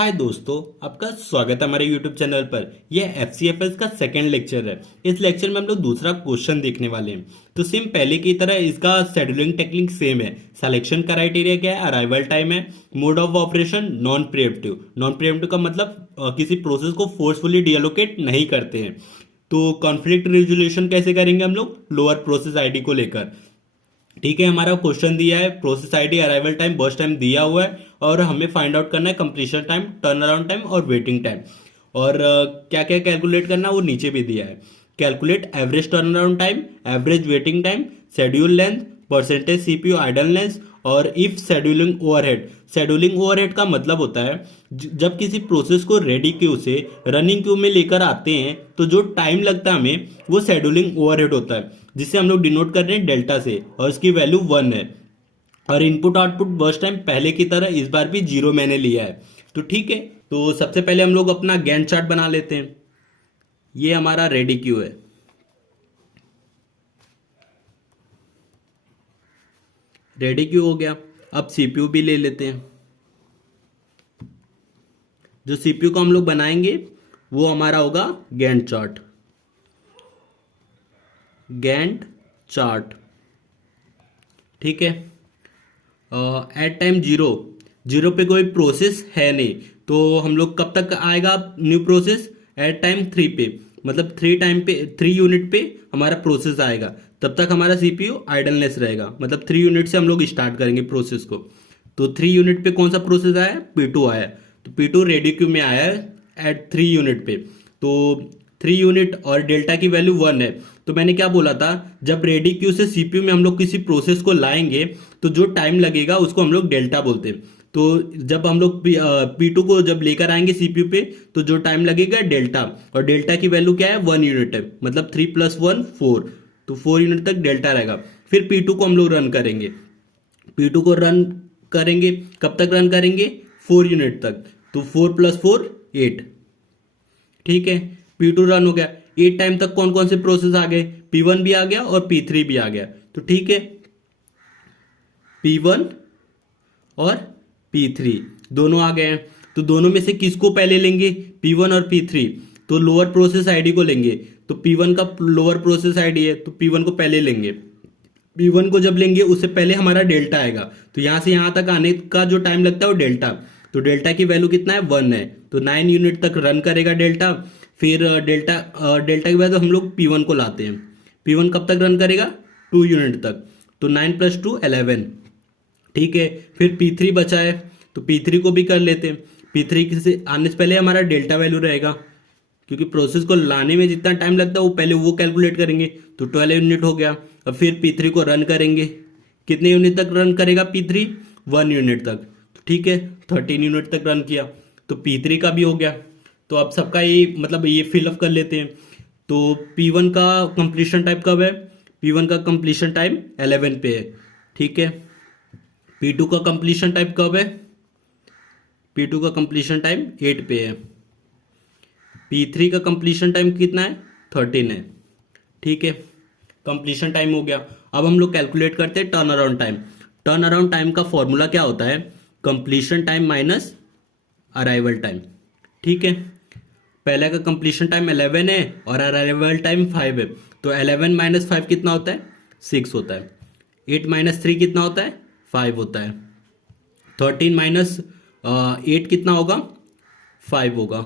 हाय दोस्तों, आपका स्वागत है हमारे YouTube चैनल पर। यह FCFS का सेकंड लेक्चर है। इस लेक्चर में हम लोग दूसरा क्वेश्चन देखने वाले हैं। तो सेम पहले की तरह इसका शेड्यूलिंग टेक्निक सेम है। सिलेक्शन क्राइटेरिया क्या है? अराइवल टाइम है। Mode of operation non preemptive. Non preemptive का मतलब किसी प्रोसेस को फोर्सफुली डीएलोकेट नहीं करते हैं। तो कॉन्फ्लिक्ट रेजोल्यूशन कैसे करेंगे हम लोग? लोअर प्रोसेस आईडी को लेकर। ठीक है, हमारा क्वेश्चन दिया है, process ID, arrival time, burst time दिया हुआ है और हमें फाइंड आउट करना है completion time, turn around time और वेटिंग टाइम। और क्या क्या कैलकुलेट करना है वो नीचे भी दिया है। Calculate average turnaround time, average waiting time, schedule length, percentage CPU idleness और if scheduling overhead. Scheduling overhead का मतलब होता है जब किसी प्रोसेस को रेडी क्यू से रनिंग क्यू में लेकर आते हैं तो जो टाइम लगता है हमें वो शेड्यूलिंग ओवरहेड होता है, जिसे हम लोग डिनोट कर रहे हैं डेल्टा से और इसकी वैल्यू 1 है। और इनपुट आउटपुट बर्स्ट टाइम पहले की तरह इस बार भी 0 मैंने लिया है। तो ठीक है, तो सबसे पहले हम लोग अपना गैंट चार्ट बना लेते हैं। ये हमारा रेडी क्यू है। रेडी क्यू हो गया। अब सीपीयू भी ले लेते हैं। जो सीपीयू को हम लोग बनाएंगे वो हमारा होगा गैंट चार्ट। गैंट चार्ट, ठीक है। एट टाइम 0 पे कोई प्रोसेस है नहीं, तो हम लोग कब तक आएगा न्यू प्रोसेस? एट टाइम 3 पे, मतलब 3 यूनिट पे हमारा प्रोसेस आएगा। तब तक हमारा सीपीयू आइडलनेस रहेगा, मतलब 3 यूनिट से हम लोग स्टार्ट करेंगे प्रोसेस को। तो 3 यूनिट पे कौन सा प्रोसेस आया? P2 आया। तो P2 रेडी क्यू में आया है एट 3 यूनिट पे। तो 3 यूनिट और डेल्टा की वैल्यू 1 है। तो मैंने क्या बोला था, जब रेडी क्यू से सीपीयू में हम लोग किसी प्रोसेस को लाएंगे तो जो टाइम लगेगा उसको हम लोग डेल्टा बोलते हैं। तो जब हम लोग P2 को जब लेकर आएंगे सीपीयू पे तो जो टाइम लगेगा डेल्टा, और डेल्टा की वैल्यू क्या है? 1 यूनिट है, मतलब 3 + 1 4। तो 4 यूनिट तक डेल्टा रहेगा। फिर P2 को हम लोग रन करेंगे। P2 को रन करेंगे, कब तक रन करेंगे? 4 यूनिट तक। तो 4 + 4 8। ठीक है, P2 रन हो गया। 8 टाइम तक कौन कौन से प्रोसेस आ गए? P1 भी आ गया और P3 भी आ गया। तो ठीक है, P1 और P3 दोनों आ गए हैं। तो दोनों में से किसको पहले लेंगे? P1 और P3। तो लोअर प्रोसेस आईडी को लेंगे। तो P1 का लोअर प्रोसेस आईडी है तो P1 को पहले लेंगे। P1 को जब लेंगे उससे पहले हमारा डेल्टा आएगा। तो यहां से यहां तक आने का जो टाइम लगता है वो डेल्टा। तो डेल्टा की वैल्यू कितना है? 1 है। तो 9 यूनिट तक रन करेगा डेल्टा। फिर डेल्टा के बाद हम लोग P1 को लाते हैं। P1 कब तक रन करेगा? 2 यूनिट तक। तो 9 + 2 11। ठीक है, फिर P3 बचा है तो P3 को भी कर लेते हैं। P3 से आने से पहले हमारा डेल्टा वैल्यू रहेगा, क्योंकि प्रोसेस को लाने में जितना टाइम लगता है वो पहले वो कैलकुलेट करेंगे। तो 12 यूनिट हो गया। अब फिर P3 को रन करेंगे। कितने यूनिट तक रन करेगा P3? 1 यूनिट तक। ठीक है, 13 यूनिट तक रन किया। तो P3 का भी हो गया। तो अब सबका ये मतलब ये फिलअप कर लेते हैं। तो P1 का कंप्लीशन टाइम कब है? P1 का कंप्लीशन टाइम 11 पे है। ठीक है, P2 का कंप्लीशन टाइम कब है? P2 का कंप्लीशन टाइम 8 पे है। P3 का कंप्लीशन टाइम कितना है? 13 है। ठीक है, कंप्लीशन टाइम हो गया। अब हम लोग कैलकुलेट करते हैं turnaround time. Turn around time का फॉर्मूला क्या होता है? Completion time minus arrival time. ठीक है, पहले का कंप्लीशन टाइम 11 है और अराइवल टाइम 5 है। तो 11 - 5 कितना होता है? 6 होता है। 8 - 3 कितना होता है? 5 होता है। 13 - 8 कितना होगा? 5 होगा।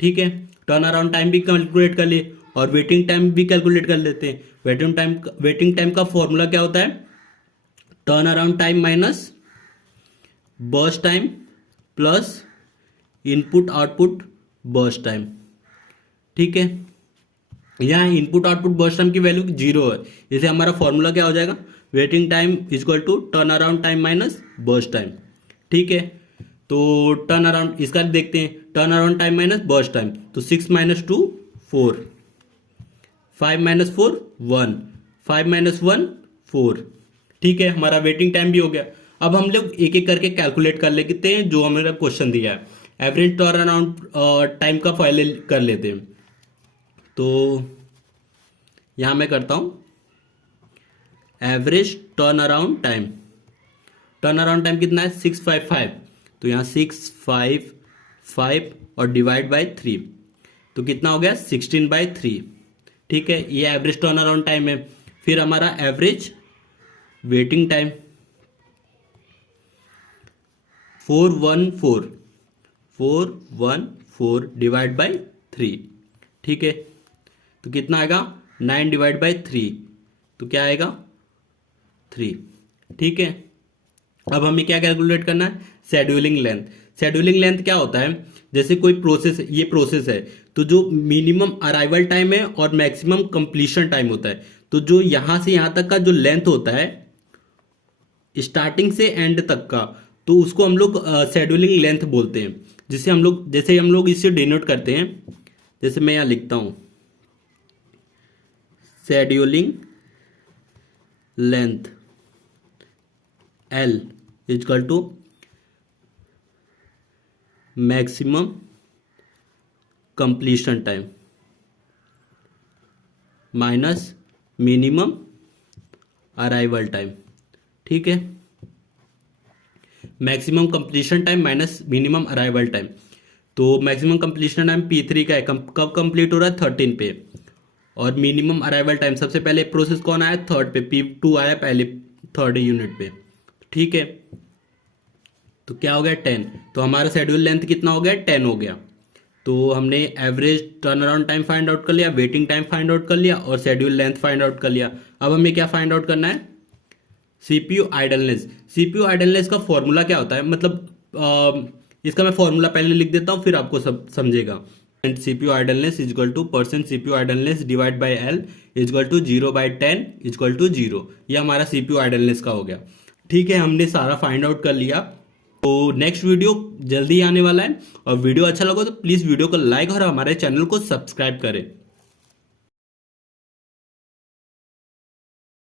ठीक है, टर्न अराउंड टाइम भी कैलकुलेट कर लिए और वेटिंग टाइम भी कैलकुलेट कर लेते हैं। वेटिंग टाइम का फॉर्मूला क्या होता है? Turnaround time minus burst time plus input output burst time. ठीक है, यहाँ इनपुट आउटपुट बर्स्ट टाइम की वैल्यू 0 है, इसलिए हमारा फॉर्मूला क्या हो जाएगा? Waiting time equal to turnaround time minus burst time. ठीक है, तो टर्न अराउंड इसका देखते हैं। Turnaround time minus burst time, तो 6 - 2 4, 5 - 4 1, 5 - 1 4। ठीक है, हमारा वेटिंग टाइम भी हो गया। अब हम लोग एक एक करके कैलकुलेट कर लेते हैं जो हमारा क्वेश्चन दिया है। एवरेज टर्न अराउंड टाइम का फाइल कर लेते हैं। तो यहां मैं करता हूं average turnaround time. Turn around time कितना है? 655। तो यहाँ 6, 5, 5 और डिवाइड बाय 3, तो कितना हो गया 16/3। ठीक है, ये एवरेज टर्न अराउंड टाइम है। फिर हमारा average waiting time 414 divide by 3। ठीक है, तो कितना आएगा 9 डिवाइड बाय 3, तो क्या आएगा 3। ठीक है, अब हमें क्या कैलकुलेट करना है, शेड्यूलिंग लेंथ। शेड्यूलिंग लेंथ क्या होता है, जैसे कोई प्रोसेस, ये प्रोसेस है, तो जो मिनिमम अराइवल टाइम है और मैक्सिमम कंप्लीशन टाइम होता है, तो जो यहां से यहां तक का जो लेंथ होता है स्टार्टिंग से एंड तक का, तो उसको हम लोग शेड्यूलिंग लेंथ बोलते हैं। जिसे हम लोग इसे डिनोट करते हैं, जैसे मैं यहां लिखता हूं scheduling length L equal to maximum completion time minus minimum arrival time. ठीक है, maximum completion time minus minimum arrival time. तो मैक्सिमम कंप्लीशन टाइम P3 का है, कब कंप्लीट हो रहा है 13 पे, और मिनिमम अराइवल टाइम सबसे पहले प्रोसेस कौन आया 3rd पे, P2 आया पहले 3rd यूनिट पे। ठीक है, तो क्या हो गया 10, तो हमारा शेड्यूल लेंथ कितना हो गया 10 हो गया। तो हमने average turnaround time find out कर लिया, वेटिंग टाइम फाइंड आउट कर लिया और शेड्यूल लेंथ फाइंड आउट कर लिया। अब हमें क्या फाइंड आउट करना है, सीपीयू आइडलनेस। सीपीयू आइडलनेस का फॉर्मूला क्या होता है, मतलब इसका मैं फॉर्मूला पहले लिख देता हूँ, फिर आपको सब समझेगा। And CPU idleness equal to percent CPU idleness divide by L equal to 0/10 equal to 0। ये हमारा सीपीयू आइडलनेस का हो गया। ठीक है, हमने सारा फाइंड आउट कर लिया। तो नेक्स्ट वीडियो जल्दी आने वाला है, और वीडियो अच्छा लगा तो प्लीज़ वीडियो को लाइक और हमारे चैनल को सब्सक्राइब करें।